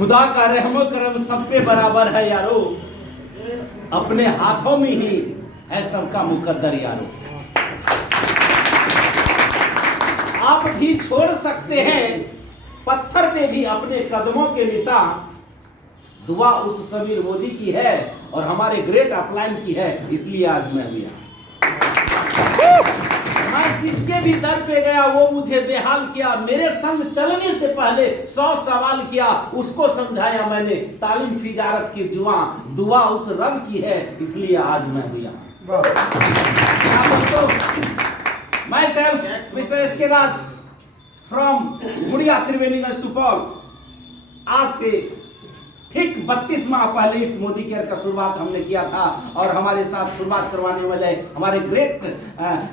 खुदा का रहमो करम सब पे बराबर है यारो, अपने हाथों में ही है सबका मुकद्दर यारो। आप भी छोड़ सकते हैं पत्थर पे भी अपने कदमों के निशान, दुआ उस समीर मोदी की है और हमारे ग्रेट अपलाइन की है, इसलिए आज मैं भी मैं जिसके भी दर पे गया वो मुझे बेहाल किया, मेरे संग चलने से पहले 100 सवाल किया, उसको समझाया मैंने तालीम फिजारत की जुआ, दुआ उस रब की है, इसलिए आज मैं भी यहाँ। My self mister SK. Raj from गुड़िया त्रिवेणीगंज सुपौल। आज से ठीक 32 माह पहले इस मोदी केयर का शुरुआत हमने किया था और हमारे साथ शुरुआत करवाने वाले हमारे ग्रेट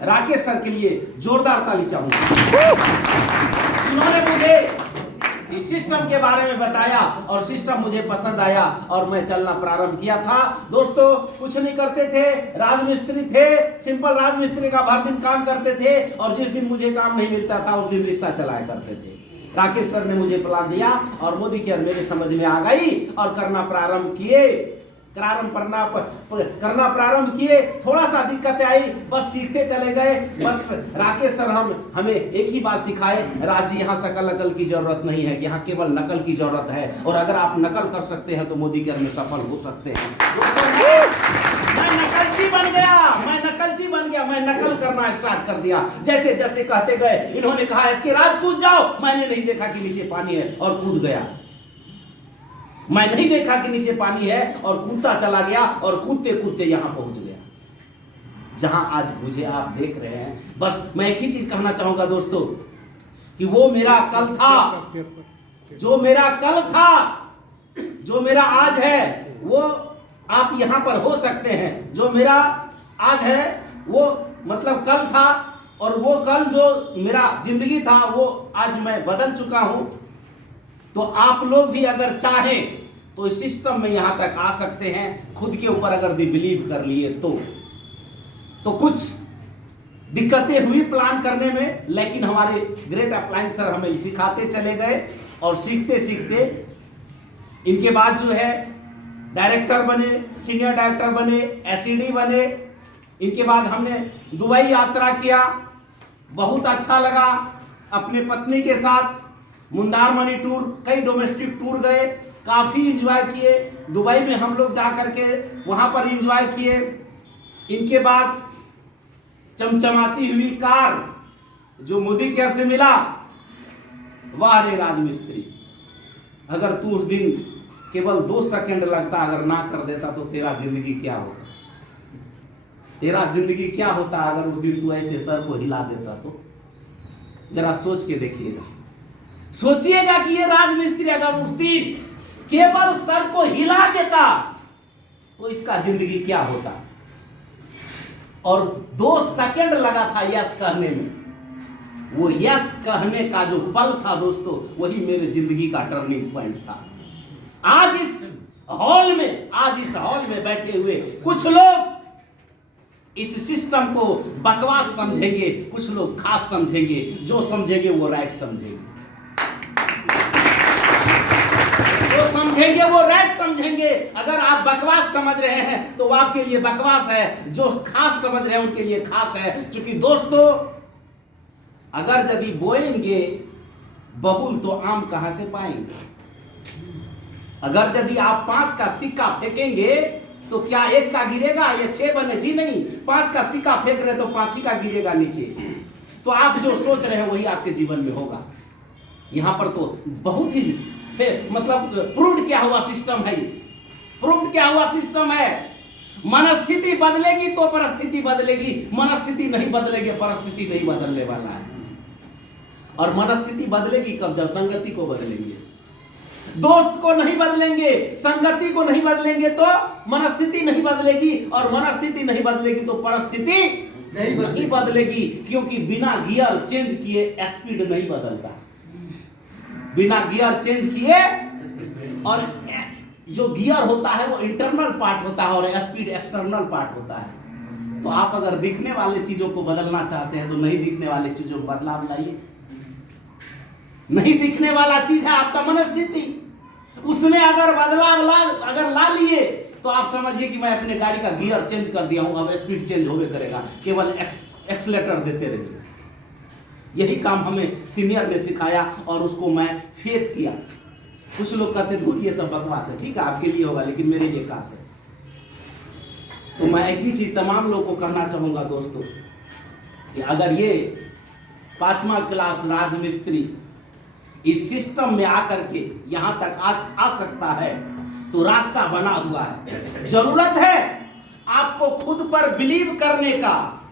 राकेश सर के लिए जोरदार ताली चाहूंगा। उन्होंने मुझे इस सिस्टम के बारे में बताया और सिस्टम मुझे पसंद आया और मैं चलना प्रारंभ किया था। दोस्तों कुछ नहीं करते थे, राजमिस्त्री थे, सिंपल राजमिस्त्री का भर दिन काम करते थे और जिस दिन मुझे काम नहीं मिलता था उस दिन रिक्शा चलाया करते थे। राकेश सर ने मुझे प्लान दिया और मोदी केयर मेरे समझ में आ गई और करना प्रारंभ किए। थोड़ा सा दिक्कत आई, बस सीखते चले गए। बस राकेश सर हमें एक ही बात सिखाए, राजी यहाँ शकल नकल की जरूरत नहीं है, यहाँ केवल नकल की जरूरत है और अगर आप नकल कर सकते हैं तो मोदी केयर में सफल हो सकते हैं। मैं नकलची बन गया, मैं नकल करना स्टार्ट कर दिया। जैसे जैसे कहते गए इन्होंने कहा एस.के. राज कूद जाओ, मैंने नहीं देखा कि नीचे पानी है और कूद गया। मैं नहीं देखा कि नीचे पानी है और कूदता चला गया और कूदते कूदते यहां पहुंच गया जहां आज मुझे आप देख रहे हैं। बस मैं एक ही चीज कहना चाहूंगा दोस्तों कि वो मेरा कल था, जो मेरा कल था, जो मेरा आज है, वो आप यहां पर हो सकते हैं। जो मेरा आज है वो मतलब कल था और वो कल जो मेरा जिंदगी था वो आज मैं बदल चुका हूं। तो आप लोग भी अगर चाहें तो इस सिस्टम में यहां तक आ सकते हैं, खुद के ऊपर अगर बिलीव कर लिए तो कुछ दिक्कतें हुई प्लान करने में, लेकिन हमारे ग्रेट अपलाइन सर हमें सिखाते चले गए और सीखते सीखते इनके बाद जो है डायरेक्टर बने, सीनियर डायरेक्टर बने, एसईडी बने। इनके बाद हमने दुबई यात्रा किया, बहुत अच्छा लगा। अपने पत्नी के साथ मुंदार मनी टूर, कई डोमेस्टिक टूर गए, काफी एंजॉय किए। दुबई में हम लोग जा करके वहां पर एंजॉय किए। इनके बाद चमचमाती हुई कार जो मोदी केयर से मिला, वाह रे राजमिस्त्री, अगर तू उस दिन केवल 2 सेकंड लगता, अगर ना कर देता तो तेरा जिंदगी क्या होता, तेरा जिंदगी क्या होता अगर उस दिन तू ऐसे सर को हिला देता। तो जरा सोच के देखिएगा, सोचिएगा कि ये राजमिस्त्री अगर उस दिन केवल सर को हिला देता तो इसका जिंदगी क्या होता। और 2 सेकंड लगा था यस कहने में, वो यस कहने का जो पल था दोस्तों, वही मेरे जिंदगी का टर्निंग पॉइंट था। आज इस हॉल में बैठे हुए कुछ लोग इस सिस्टम को बकवास समझेंगे, कुछ लोग खास समझेंगे, जो समझेंगे वो राइट समझेंगे, जो समझेंगे वो राइट समझेंगे। अगर आप बकवास समझ रहे हैं तो आपके लिए बकवास है, जो खास समझ रहे हैं उनके लिए खास है। क्योंकि दोस्तों अगर यदि बोएंगे बबूल तो आम कहां से पाएंगे। अगर यदि आप 5 का सिक्का फेंकेंगे तो क्या 1 का गिरेगा या 6 बने? जी नहीं, 5 का सिक्का फेंक रहे तो 5 ही का गिरेगा नीचे। तो आप जो सोच रहे हैं वही आपके जीवन में होगा। यहां पर तो बहुत ही मतलब प्रूव्ड क्या हुआ सिस्टम है, प्रूव्ड क्या हुआ सिस्टम है। मनस्थिति बदलेगी तो परिस्थिति बदलेगी, मनस्थिति नहीं बदलेगी परिस्थिति नहीं बदलने वाला है। और मनस्थिति बदलेगी कब? जब संगति को बदलेंगे। दोस्त को नहीं बदलेंगे, संगति को नहीं बदलेंगे तो मनस्थिति नहीं बदलेगी, और मनस्थिति नहीं बदलेगी तो परिस्थिति नहीं बदलेगी। क्योंकि बिना गियर चेंज किए स्पीड नहीं बदलता, बिना गियर चेंज किए। और जो गियर होता है वो इंटरनल पार्ट होता है और स्पीड एक्सटर्नल पार्ट होता है। तो आप अगर दिखने वाले चीजों को बदलना चाहते हैं तो नहीं दिखने वाले चीजों को बदलाव लाइए। नहीं दिखने वाला चीज है आपका मनस्थिति। उसमें अगर बदलाव अगर ला लिए तो आप समझिए कि मैं अपने गाड़ी का गियर चेंज कर दिया हूं, अब स्पीड चेंज होवे करेगा, केवल एक्सलेटर देते रहिए। यही काम हमें सीनियर ने सिखाया और उसको मैं फेथ किया। कुछ लोग कहते थे ये सब बकवास है, ठीक है आपके लिए होगा लेकिन मेरे लिए खास है। तो मैं एक ही चीज तमाम लोगों को कहना चाहूंगा दोस्तों कि अगर ये 5वां क्लास राजमिस्त्री इस सिस्टम में आकर के यहां तक आ सकता है तो रास्ता बना हुआ है। जरूरत है आपको खुद पर बिलीव करने का,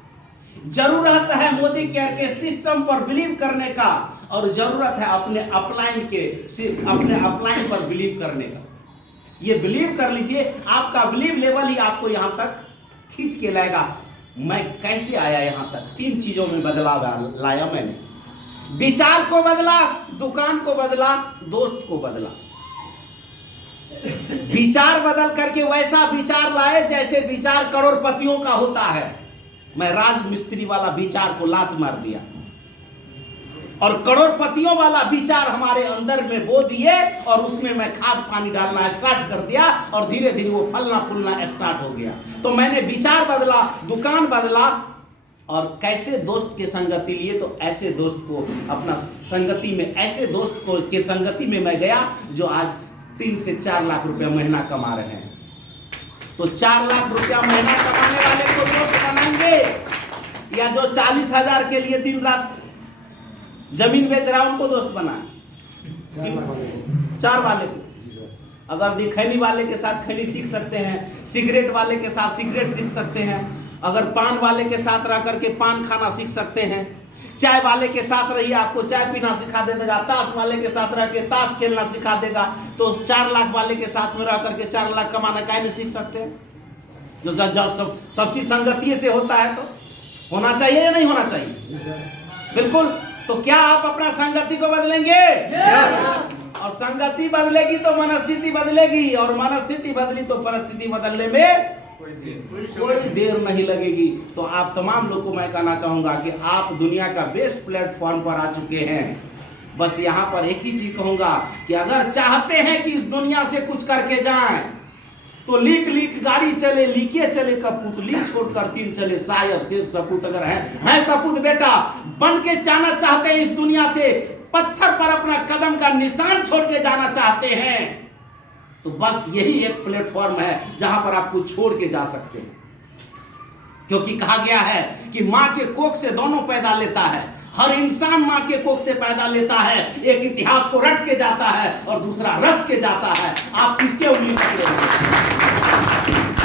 जरूरत है मोदी केयर के सिस्टम पर बिलीव करने का, और जरूरत है अपने अपलाइन पर बिलीव करने का। ये बिलीव कर लीजिए, आपका बिलीव लेवल ही आपको यहां तक खींच के लाएगा। मैं कैसे आया यहां तक? 3 चीजों में बदलाव लाया मैंने। विचार को बदला, दुकान को बदला, दोस्त को बदला। विचार बदल करके वैसा विचार लाए जैसे विचार करोड़पतियों का होता है। मैं राजमिस्त्री वाला विचार को लात मार दिया और करोड़पतियों वाला विचार हमारे अंदर में बो दिए और उसमें मैं खाद पानी डालना स्टार्ट कर दिया और धीरे धीरे वो फलना फूलना स्टार्ट हो गया। तो मैंने विचार बदला, दुकान बदला, और कैसे दोस्त के संगति लिए तो ऐसे दोस्त को अपना संगति में, ऐसे दोस्त को के संगति में मैं गया जो आज 3 से 4 लाख रुपया महीना कमा रहे हैं। तो 4 लाख रुपया महीना कमाने वाले को दोस्त बनाएंगे या जो 40,000 के लिए दिन रात जमीन बेच रहा उनको दोस्त बनाए? 4 वाले को। अगर खैनी वाले के साथ खैनी सीख सकते हैं, सिगरेट वाले के साथ सिगरेट सीख सकते हैं, अगर पान वाले के साथ रह करके पान खाना सीख सकते हैं, चाय वाले के साथ रहिए आपको चाय पीना सिखा देगा, ताश वाले के साथ रह के ताश खेलना सिखा देगा, तो 4 लाख वाले के साथ में रह करके 4 लाख कमाना काहे नहीं सीख सकते हैं? जो सब चीज संगति से होता है तो होना चाहिए या नहीं होना चाहिए? बिल्कुल। तो क्या आप अपना संगति को बदलेंगे? और संगति बदलेगी तो मनस्थिति बदलेगी, और मनस्थिति बदली तो परिस्थिति बदलने में कोई देर नहीं लगेगी। तो आप तमाम लोगों को मैं कहना चाहूंगा कि आप दुनिया का बेस्ट प्लेटफॉर्म पर आ चुके हैं। बस यहाँ पर एक ही चीज कहूंगा कि अगर चाहते हैं कि इस दुनिया से कुछ करके जाएं तो लीक गाड़ी चले, लीके चले कपूत, लीक छोड़कर 3 चले शायर शेर सपूत। अगर है सपूत बेटा बन के जाना चाहते हैं इस दुनिया से, पत्थर पर अपना कदम का निशान छोड़ के जाना चाहते हैं, तो बस यही एक प्लेटफॉर्म है जहां पर आपको छोड़ के जा सकते हैं। क्योंकि कहा गया है कि मां के कोख से दोनों पैदा लेता है। हर इंसान मां के कोख से पैदा लेता है। एक इतिहास को रट के जाता है और दूसरा रच के जाता है। आप किसके उंगली पकड़े?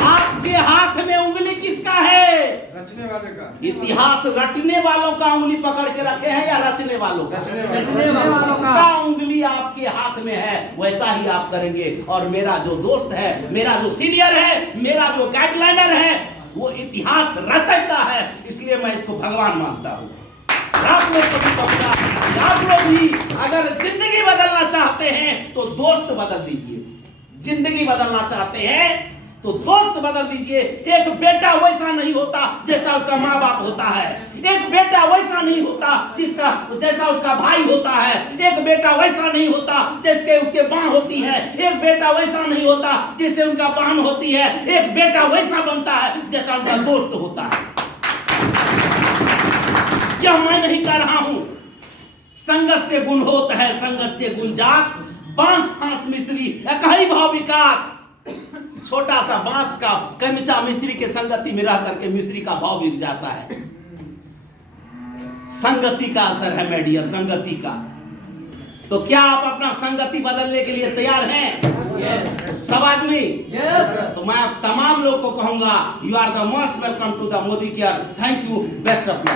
आपके हाथ में उंगली किसका है? रचने वाले का। इतिहास रटने वालों का उंगली पकड़ के रखे हैं या रचने वालों का? रचने वालों का उंगली आपके हाथ में है, वैसा ही आप करेंगे। और मेरा जो दोस्त है, मेरा जो सीनियर है, मेरा जो गाइडलाइनर है, वो इतिहास रचता है, इसलिए मैं इसको भगवान मानता हूं। आप लोग भी अगर जिंदगी बदलना चाहते हैं तो दोस्त बदल दीजिए। जिंदगी बदलना चाहते हैं तो दोस्त बदल दीजिए। एक बेटा वैसा नहीं होता जैसा उसका माँ बाप होता है। एक बेटा वैसा नहीं होता जैसा उसका भाई होता है। एक बेटा वैसा नहीं होता जैसे उसके माँ होती है। एक बेटा वैसा नहीं होता जैसे उनका बहन होती है। एक बेटा वैसा बनता है जैसा उनका दोस्त होता है। क्या मैं नहीं कर रहा हूं? संगत से गुण होता है, संगत से गुण जात, बांस फांस मिश्री कहीं भाव विकास। छोटा सा बांस का कमिचा मिश्री के संगति में रह करके मिश्री का भाव बिक जाता है। संगति का असर है मेडियर, संगति का। तो क्या आप अपना संगति बदलने के लिए तैयार हैं? सब आदमी? तो मैं आप तमाम लोग को कहूंगा, you are the most welcome to the Modi care. Thank you, best of luck.